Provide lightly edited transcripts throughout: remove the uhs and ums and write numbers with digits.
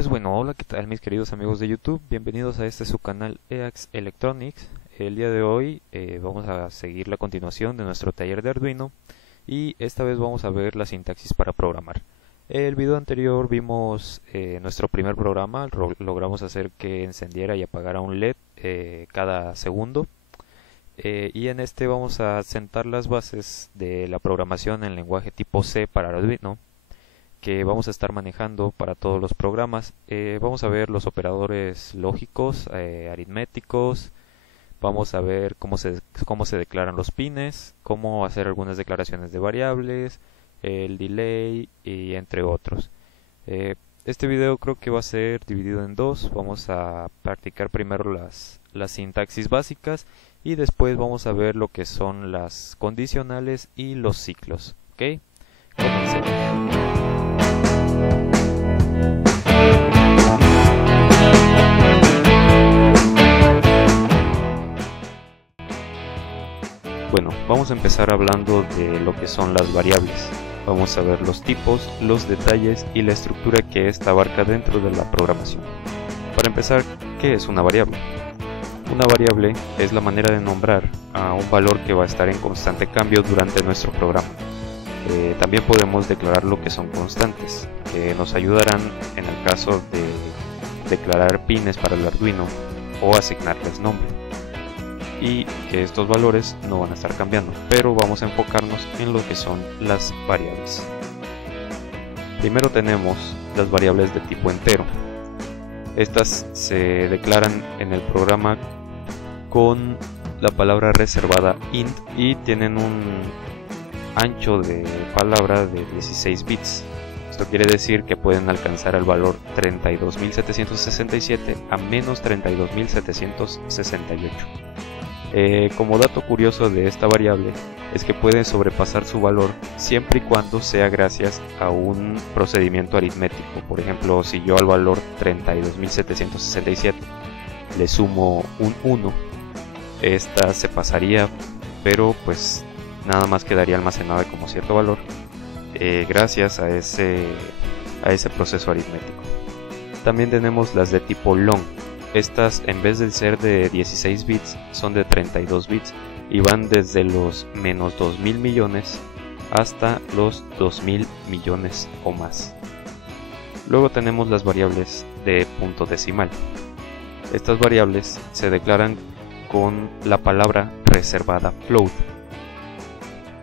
Pues bueno, hola, ¿qué tal mis queridos amigos de YouTube? Bienvenidos a este su canal EAX Electronics. El día de hoy vamos a seguir la continuación de nuestro taller de Arduino y esta vez vamos a ver la sintaxis para programar. El video anterior vimos nuestro primer programa, logramos hacer que encendiera y apagara un LED cada segundo. Y en este vamos a sentar las bases de la programación en lenguaje tipo C para Arduino, que vamos a estar manejando para todos los programas. Vamos a ver los operadores lógicos, aritméticos, vamos a ver cómo se declaran los pines, cómo hacer algunas declaraciones de variables, el delay y entre otros. Este video creo que va a ser dividido en dos. Vamos a practicar primero las sintaxis básicas y después vamos a ver lo que son las condicionales y los ciclos. ¿Ok? Comencemos. Bueno, vamos a empezar hablando de lo que son las variables. Vamos a ver los tipos, los detalles y la estructura que ésta abarca dentro de la programación. Para empezar, ¿qué es una variable? Una variable es la manera de nombrar a un valor que va a estar en constante cambio durante nuestro programa. También podemos declarar lo que son constantes, que nos ayudarán en el caso de declarar pines para el Arduino o asignarles nombre. Y que estos valores no van a estar cambiando, pero vamos a enfocarnos en lo que son las variables. Primero tenemos las variables de tipo entero. Estas se declaran en el programa con la palabra reservada int y tienen un ancho de palabra de 16 bits. Esto quiere decir que pueden alcanzar el valor 32.767 a menos 32.768. Como dato curioso de esta variable es que puede sobrepasar su valor siempre y cuando sea gracias a un procedimiento aritmético. Por ejemplo, si yo al valor 32.767 le sumo un 1, esta se pasaría, pero pues nada más quedaría almacenada como cierto valor gracias a ese proceso aritmético. También tenemos las de tipo long. Estas, en vez de ser de 16 bits, son de 32 bits y van desde los menos 2000 millones hasta los 2000 millones o más. Luego tenemos las variables de punto decimal. Estas variables se declaran con la palabra reservada float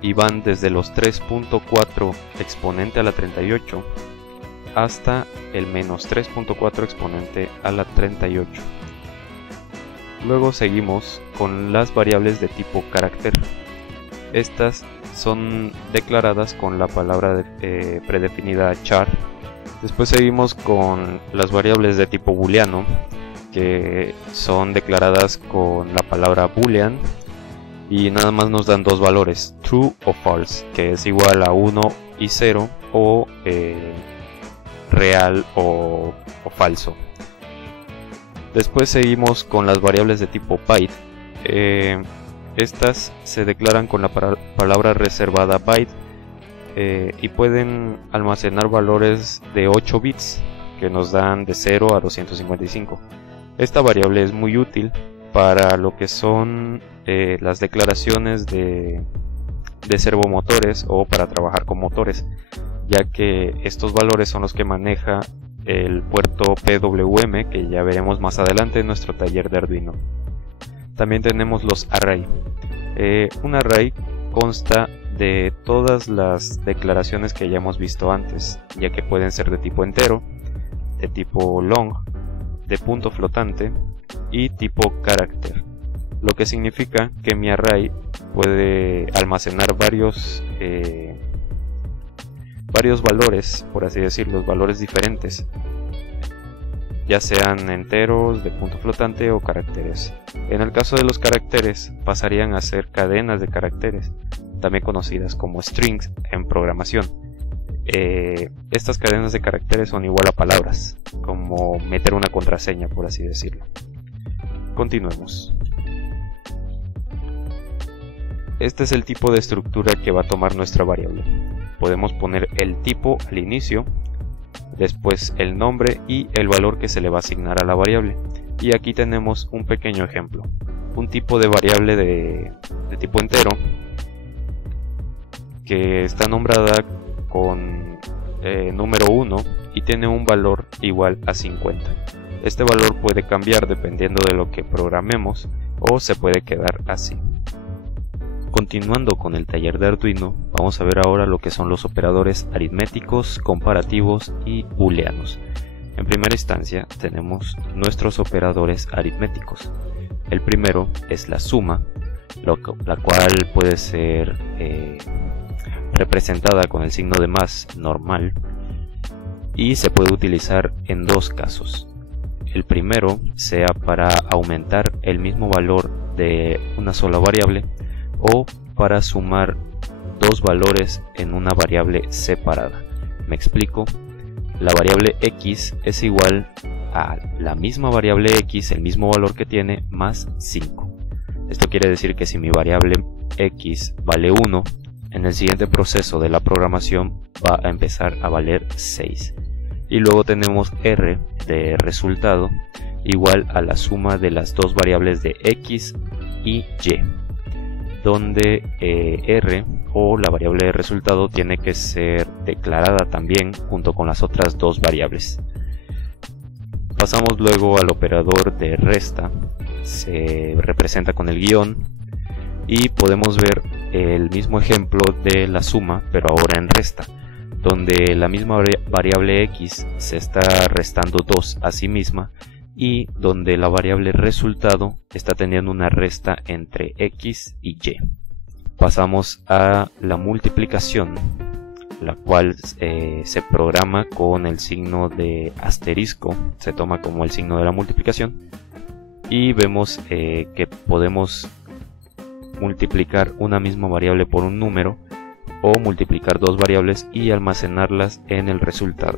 y van desde los 3.4 exponente a la 38 hasta el menos 3.4 exponente a la 38. Luego seguimos con las variables de tipo carácter. Estas son declaradas con la palabra predefinida char. Después seguimos con las variables de tipo booleano, que son declaradas con la palabra boolean y nada más nos dan dos valores, true o false, que es igual a 1 y 0 o real o falso. Después seguimos con las variables de tipo byte. Estas se declaran con la palabra reservada byte y pueden almacenar valores de 8 bits que nos dan de 0 a 255. Esta variable es muy útil para lo que son las declaraciones de servomotores o para trabajar con motores, ya que estos valores son los que maneja el puerto PWM, que ya veremos más adelante en nuestro taller de Arduino. También tenemos los array. Un array consta de todas las declaraciones que ya hemos visto antes, ya que pueden ser de tipo entero, de tipo long, de punto flotante y tipo carácter, lo que significa que mi array puede almacenar varios valores, por así decirlo, valores diferentes, ya sean enteros, de punto flotante o caracteres. En el caso de los caracteres pasarían a ser cadenas de caracteres, también conocidas como strings en programación. Estas cadenas de caracteres son igual a palabras, como meter una contraseña, por así decirlo. Continuemos. Este es el tipo de estructura que va a tomar nuestra variable. Podemos poner el tipo al inicio, después el nombre y el valor que se le va a asignar a la variable. Y aquí tenemos un pequeño ejemplo, un tipo de variable de tipo entero que está nombrada con número 1 y tiene un valor igual a 50. Este valor puede cambiar dependiendo de lo que programemos o se puede quedar así. Continuando con el taller de Arduino, vamos a ver ahora lo que son los operadores aritméticos, comparativos y booleanos. En primera instancia tenemos nuestros operadores aritméticos. El primero es la suma, la cual puede ser representada con el signo de más normal y se puede utilizar en dos casos. El primero sea para aumentar el mismo valor de una sola variable o para sumar dos valores en una variable separada. Me explico. La variable x es igual a la misma variable x, el mismo valor que tiene, más 5. Esto quiere decir que si mi variable x vale 1, en el siguiente proceso de la programación va a empezar a valer 6. Y luego tenemos r de resultado igual a la suma de las dos variables de x y y, donde r o la variable de resultado tiene que ser declarada también junto con las otras dos variables. Pasamos luego al operador de resta, se representa con el guión y podemos ver el mismo ejemplo de la suma pero ahora en resta, donde la misma variable x se está restando 2 a sí misma y donde la variable resultado está teniendo una resta entre x y y. Pasamos a la multiplicación, la cual se programa con el signo de asterisco, se toma como el signo de la multiplicación y vemos que podemos multiplicar una misma variable por un número o multiplicar dos variables y almacenarlas en el resultado.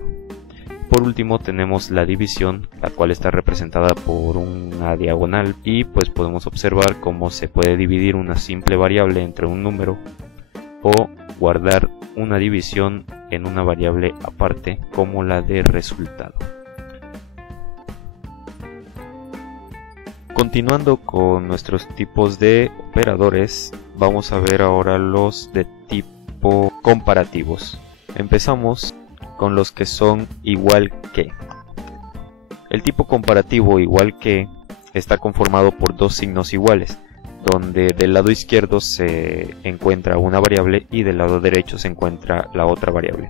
Por último tenemos la división, la cual está representada por una diagonal y pues podemos observar cómo se puede dividir una simple variable entre un número o guardar una división en una variable aparte como la de resultado. Continuando con nuestros tipos de operadores, vamos a ver ahora los de tipo comparativos. Empezamos con los que son igual que. El tipo comparativo igual que está conformado por dos signos iguales, donde del lado izquierdo se encuentra una variable y del lado derecho se encuentra la otra variable.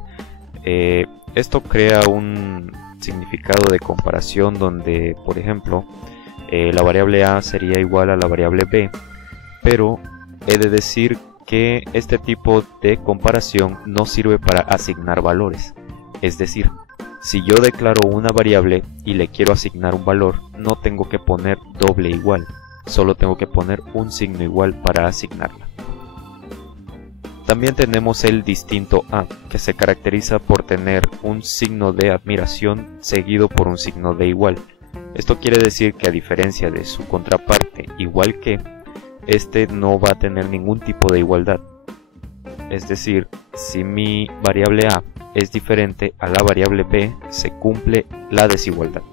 Esto crea un significado de comparación donde, por ejemplo, la variable a sería igual a la variable b, pero he de decir que este tipo de comparación no sirve para asignar valores. Es decir, si yo declaro una variable y le quiero asignar un valor, no tengo que poner doble igual, solo tengo que poner un signo igual para asignarla. También tenemos el distinto a, que se caracteriza por tener un signo de admiración seguido por un signo de igual. Esto quiere decir que a diferencia de su contraparte igual que, este no va a tener ningún tipo de igualdad. Es decir, si mi variable a es diferente a la variable b, se cumple la desigualdad.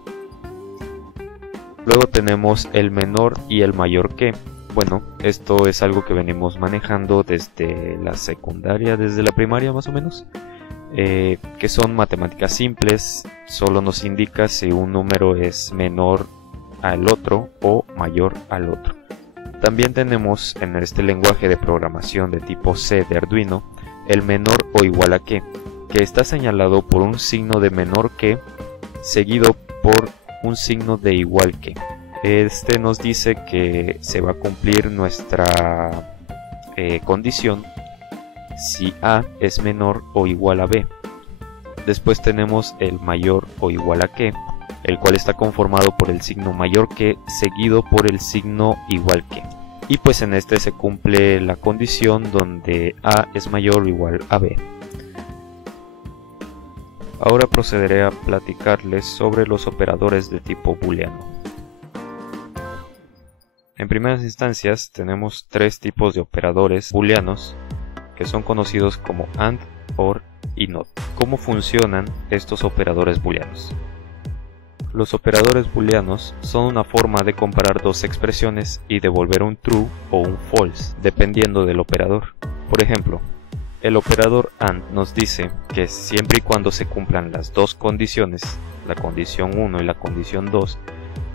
Luego tenemos el menor y el mayor que. Bueno, esto es algo que venimos manejando desde la secundaria, desde la primaria más o menos, que son matemáticas simples, solo nos indica si un número es menor al otro o mayor al otro. También tenemos en este lenguaje de programación de tipo C de Arduino el menor o igual a que está señalado por un signo de menor que seguido por un signo de igual que. Este nos dice que se va a cumplir nuestra condición si a es menor o igual a b. Después tenemos el mayor o igual a que, el cual está conformado por el signo mayor que seguido por el signo igual que. Y pues en este se cumple la condición donde a es mayor o igual a b. Ahora procederé a platicarles sobre los operadores de tipo booleano. En primeras instancias tenemos tres tipos de operadores booleanos que son conocidos como AND, OR y NOT. ¿Cómo funcionan estos operadores booleanos? Los operadores booleanos son una forma de comparar dos expresiones y devolver un true o un false, dependiendo del operador. Por ejemplo, el operador AND nos dice que siempre y cuando se cumplan las dos condiciones, la condición 1 y la condición 2,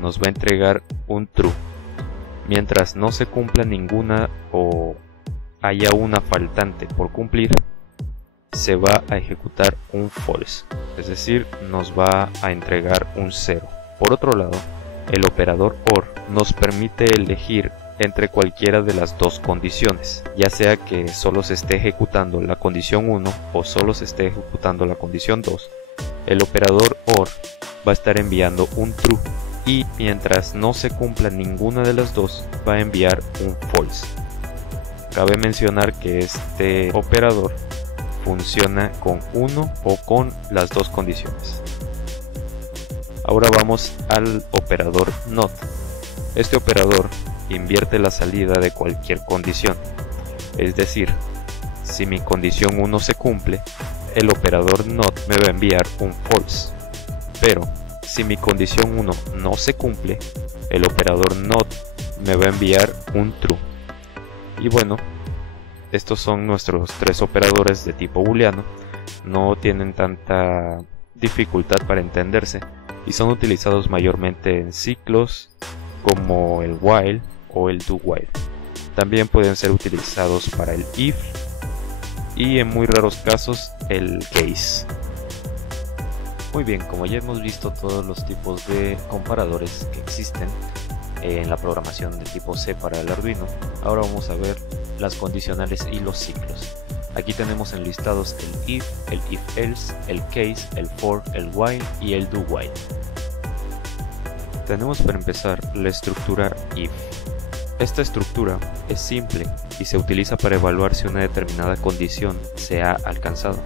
nos va a entregar un true. Mientras no se cumpla ninguna o haya una faltante por cumplir, se va a ejecutar un false, es decir, nos va a entregar un 0. Por otro lado, el operador OR nos permite elegir entre cualquiera de las dos condiciones, ya sea que solo se esté ejecutando la condición 1 o solo se esté ejecutando la condición 2. El operador OR va a estar enviando un true y mientras no se cumpla ninguna de las dos va a enviar un false. Cabe mencionar que este operador funciona con uno o con las dos condiciones. Ahora vamos al operador NOT. Este operador invierte la salida de cualquier condición, es decir, si mi condición 1 se cumple, el operador NOT me va a enviar un false, pero si mi condición 1 no se cumple, el operador NOT me va a enviar un true. Y bueno, estos son nuestros tres operadores de tipo booleano, no tienen tanta dificultad para entenderse y son utilizados mayormente en ciclos como el while o el do while. También pueden ser utilizados para el if y en muy raros casos el case. Muy bien, como ya hemos visto todos los tipos de comparadores que existen en la programación de tipo C para el Arduino, ahora vamos a ver las condicionales y los ciclos. Aquí tenemos enlistados el if else, el case, el for, el while y el do while. Tenemos para empezar la estructura if. Esta estructura es simple y se utiliza para evaluar si una determinada condición se ha alcanzado,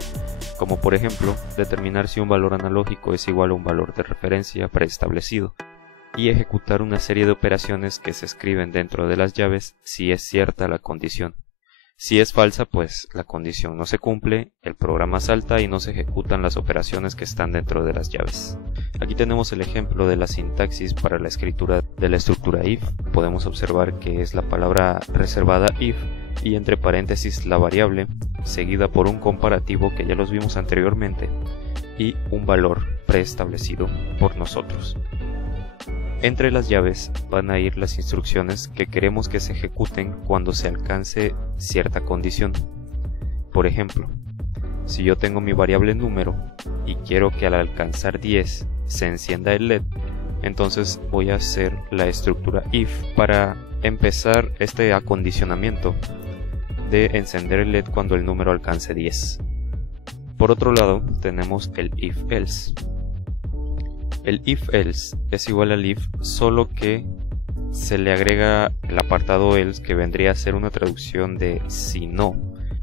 como por ejemplo determinar si un valor analógico es igual a un valor de referencia preestablecido y ejecutar una serie de operaciones que se escriben dentro de las llaves si es cierta la condición. Si es falsa, pues la condición no se cumple, el programa salta y no se ejecutan las operaciones que están dentro de las llaves. Aquí tenemos el ejemplo de la sintaxis para la escritura de la estructura if. Podemos observar que es la palabra reservada if y entre paréntesis la variable, seguida por un comparativo que ya los vimos anteriormente y un valor preestablecido por nosotros. Entre las llaves van a ir las instrucciones que queremos que se ejecuten cuando se alcance cierta condición. Por ejemplo, si yo tengo mi variable número y quiero que al alcanzar 10 se encienda el LED, entonces voy a hacer la estructura if para empezar este acondicionamiento de encender el LED cuando el número alcance 10. Por otro lado, tenemos el if else. El if else es igual al if, solo que se le agrega el apartado else, que vendría a ser una traducción de si no,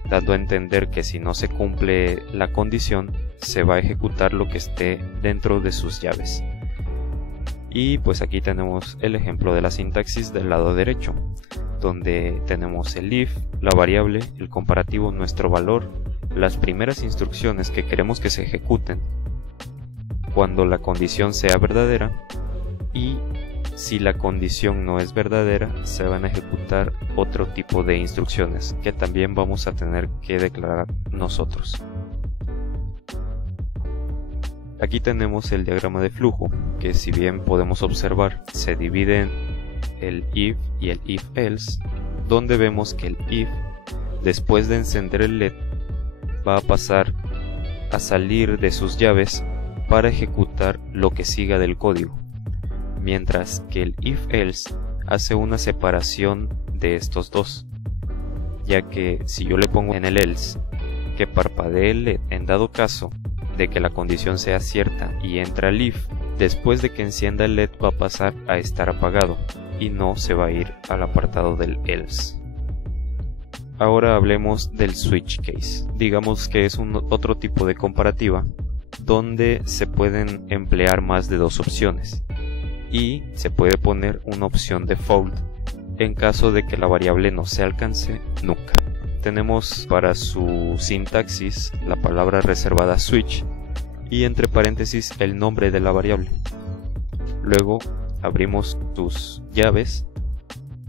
dando a entender que si no se cumple la condición se va a ejecutar lo que esté dentro de sus llaves. Y pues aquí tenemos el ejemplo de la sintaxis del lado derecho, donde tenemos el if, la variable, el comparativo, nuestro valor, las primeras instrucciones que queremos que se ejecuten cuando la condición sea verdadera, y si la condición no es verdadera se van a ejecutar otro tipo de instrucciones que también vamos a tener que declarar nosotros. Aquí tenemos el diagrama de flujo, que si bien podemos observar se divide en el if y el if else, donde vemos que el if, después de encender el LED, va a pasar a salir de sus llaves para ejecutar lo que siga del código, mientras que el if else hace una separación de estos dos, ya que si yo le pongo en el else que parpadee el LED en dado caso de que la condición sea cierta y entra el if, después de que encienda el LED va a pasar a estar apagado y no se va a ir al apartado del else. Ahora hablemos del switch case. Digamos que es otro tipo de comparativa donde se pueden emplear más de dos opciones y se puede poner una opción default en caso de que la variable no se alcance nunca. tenemos para su sintaxis la palabra reservada switch y entre paréntesis el nombre de la variable. Luego abrimos tus llaves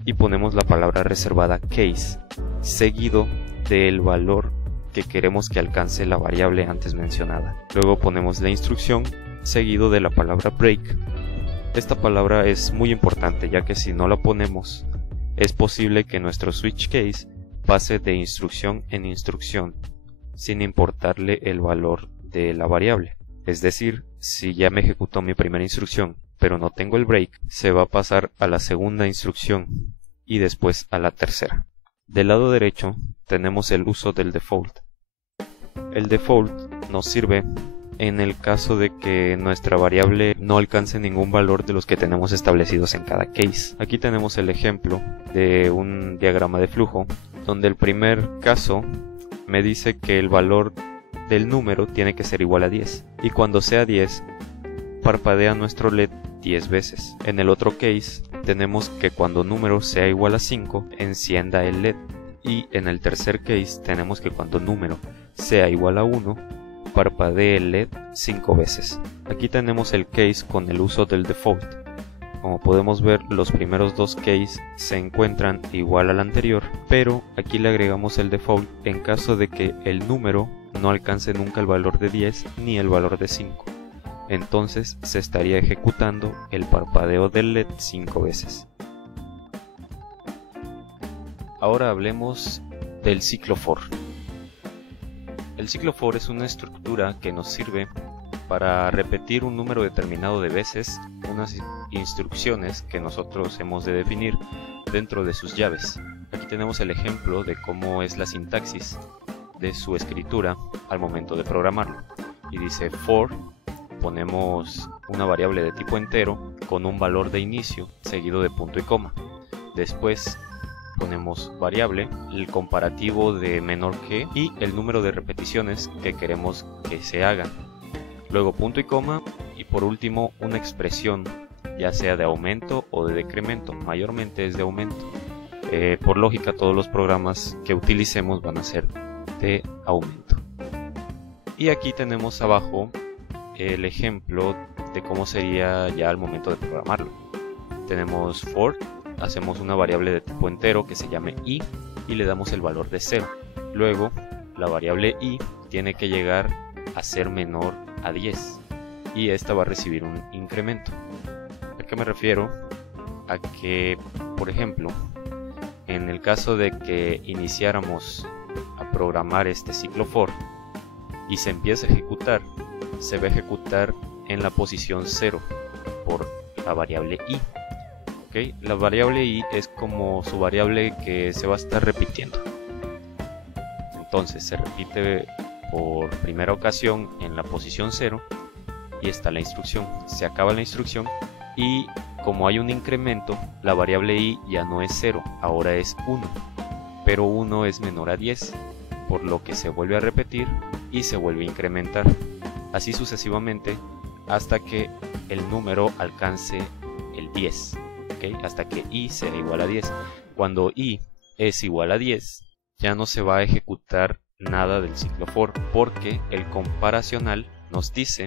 y ponemos la palabra reservada case, seguido del valor que queremos que alcance la variable antes mencionada. Luego ponemos la instrucción, seguido de la palabra break. Esta palabra es muy importante, ya que si no la ponemos, es posible que nuestro switch case pase de instrucción en instrucción, sin importarle el valor de la variable. Es decir, si ya me ejecutó mi primera instrucción, pero no tengo el break, se va a pasar a la segunda instrucción y después a la tercera. Del lado derecho tenemos el uso del default. El default nos sirve en el caso de que nuestra variable no alcance ningún valor de los que tenemos establecidos en cada case. Aquí tenemos el ejemplo de un diagrama de flujo, donde el primer caso me dice que el valor del número tiene que ser igual a 10, y cuando sea 10, parpadea nuestro LED 10 veces. En el otro case tenemos que cuando número sea igual a 5, encienda el LED, y en el tercer case tenemos que cuando número sea igual a 1, parpadee el LED 5 veces. Aquí tenemos el case con el uso del default. Como podemos ver, los primeros dos cases se encuentran igual al anterior, pero aquí le agregamos el default en caso de que el número no alcance nunca el valor de 10 ni el valor de 5. Entonces se estaría ejecutando el parpadeo del LED 5 veces. Ahora hablemos del ciclo for. El ciclo for es una estructura que nos sirve para repetir un número determinado de veces unas instrucciones que nosotros hemos de definir dentro de sus llaves. Aquí tenemos el ejemplo de cómo es la sintaxis de su escritura al momento de programarlo. Y dice for, ponemos una variable de tipo entero con un valor de inicio seguido de punto y coma. Después ponemos variable, el comparativo de menor que y el número de repeticiones que queremos que se hagan. Luego punto y coma y por último una expresión, ya sea de aumento o de decremento. Mayormente es de aumento. Por lógica todos los programas que utilicemos van a ser de aumento. Y aquí tenemos abajo el ejemplo de cómo sería ya al momento de programarlo. Tenemos for, hacemos una variable de tipo entero que se llame i y le damos el valor de 0. Luego la variable i tiene que llegar a ser menor a 10 y esta va a recibir un incremento. ¿A qué me refiero? A que, por ejemplo, en el caso de que iniciáramos a programar este ciclo for y se empieza a ejecutar, se va a ejecutar en la posición 0 por la variable i. ¿Okay? La variable i es como su variable que se va a estar repitiendo. Entonces se repite por primera ocasión en la posición 0 y está la instrucción. Se acaba la instrucción y como hay un incremento, la variable i ya no es 0, ahora es 1, pero 1 es menor a 10, por lo que se vuelve a repetir y se vuelve a incrementar, así sucesivamente hasta que el número alcance el 10, ¿okay? Hasta que i sea igual a 10. Cuando i es igual a 10, ya no se va a ejecutar nada del ciclo for, porque el comparacional nos dice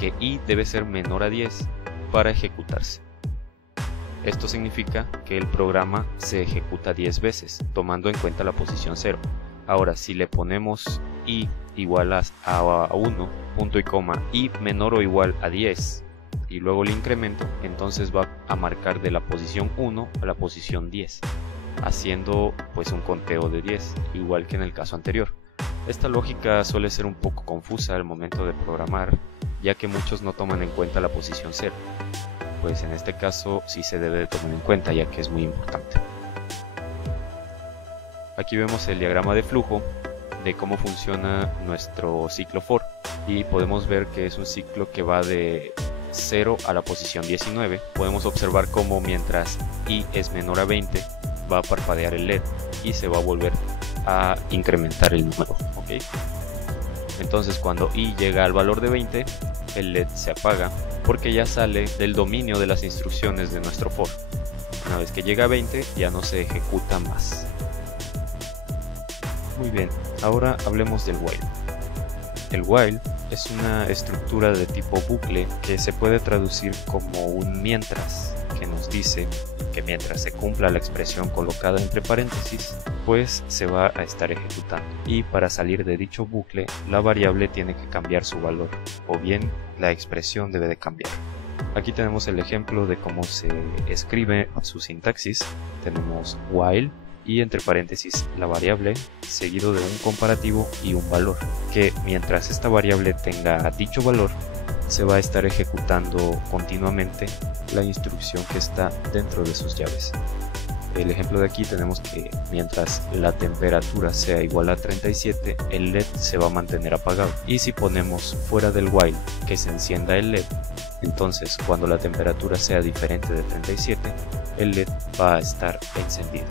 que i debe ser menor a 10 para ejecutarse. Esto significa que el programa se ejecuta 10 veces, tomando en cuenta la posición 0. Ahora, si le ponemos i igual a 1, punto y coma, i menor o igual a 10, y luego el incremento, entonces va a marcar de la posición 1 a la posición 10, haciendo pues un conteo de 10, igual que en el caso anterior. Esta lógica suele ser un poco confusa al momento de programar, ya que muchos no toman en cuenta la posición 0. Pues en este caso sí se debe de tomar en cuenta, ya que es muy importante. Aquí vemos el diagrama de flujo de cómo funciona nuestro ciclo for y podemos ver que es un ciclo que va de 0 a la posición 19. Podemos observar cómo mientras i es menor a 20 va a parpadear el LED y se va a volver a incrementar el número, ¿okay? Entonces cuando i llega al valor de 20, el LED se apaga porque ya sale del dominio de las instrucciones de nuestro for. Una vez que llega a 20 ya no se ejecuta más. Muy bien, ahora hablemos del while. El while es una estructura de tipo bucle que se puede traducir como un mientras, que nos dice que mientras se cumpla la expresión colocada entre paréntesis, pues se va a estar ejecutando. Y para salir de dicho bucle, la variable tiene que cambiar su valor, o bien la expresión debe de cambiar. Aquí tenemos el ejemplo de cómo se escribe su sintaxis. Tenemos while y entre paréntesis la variable, seguido de un comparativo y un valor, que mientras esta variable tenga dicho valor, se va a estar ejecutando continuamente la instrucción que está dentro de sus llaves. El ejemplo de aquí tenemos que mientras la temperatura sea igual a 37, el LED se va a mantener apagado. Y si ponemos fuera del while que se encienda el LED, entonces cuando la temperatura sea diferente de 37, el LED va a estar encendido.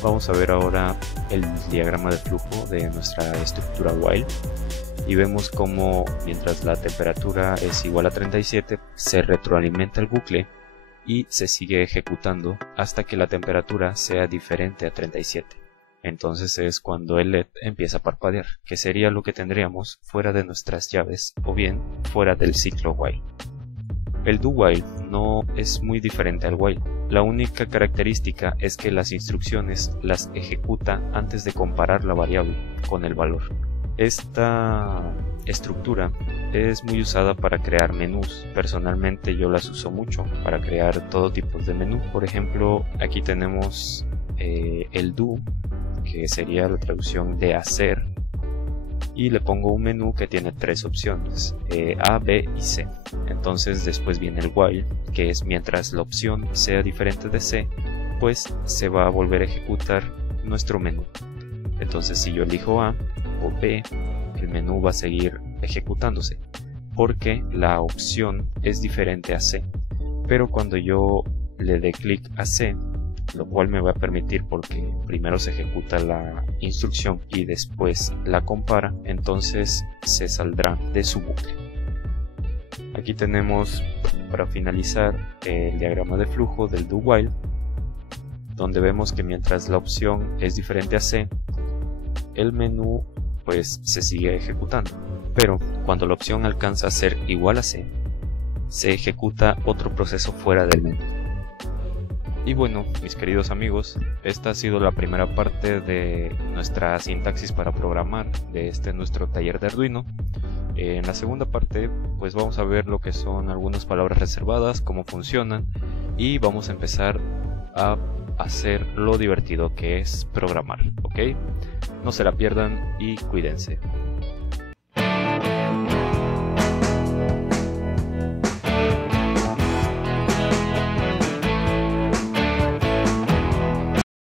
Vamos a ver ahora el diagrama de flujo de nuestra estructura while. Y vemos como mientras la temperatura es igual a 37, se retroalimenta el bucle y se sigue ejecutando hasta que la temperatura sea diferente a 37. Entonces es cuando el LED empieza a parpadear, que sería lo que tendríamos fuera de nuestras llaves o bien fuera del ciclo while. El do while no es muy diferente al while. La única característica es que las instrucciones las ejecuta antes de comparar la variable con el valor. Esta estructura es muy usada para crear menús. Personalmente yo las uso mucho para crear todo tipo de menú. Por ejemplo, aquí tenemos el do, que sería la traducción de hacer, y le pongo un menú que tiene tres opciones, A, B y C. Entonces después viene el while, que es mientras la opción sea diferente de C, pues se va a volver a ejecutar nuestro menú. Entonces si yo elijo A o B, el menú va a seguir ejecutándose, porque la opción es diferente a C. Pero cuando yo le dé clic a C, lo cual me va a permitir porque primero se ejecuta la instrucción y después la compara, entonces se saldrá de su bucle. Aquí tenemos, para finalizar, el diagrama de flujo del do while, donde vemos que mientras la opción es diferente a C, el menú pues se sigue ejecutando, pero cuando la opción alcanza a ser igual a C, se ejecuta otro proceso fuera del menú. Y bueno, mis queridos amigos, esta ha sido la primera parte de nuestra sintaxis para programar de nuestro taller de Arduino. En la segunda parte pues vamos a ver lo que son algunas palabras reservadas, cómo funcionan, y vamos a empezar a hacer lo divertido que es programar, ¿ok? No se la pierdan y cuídense.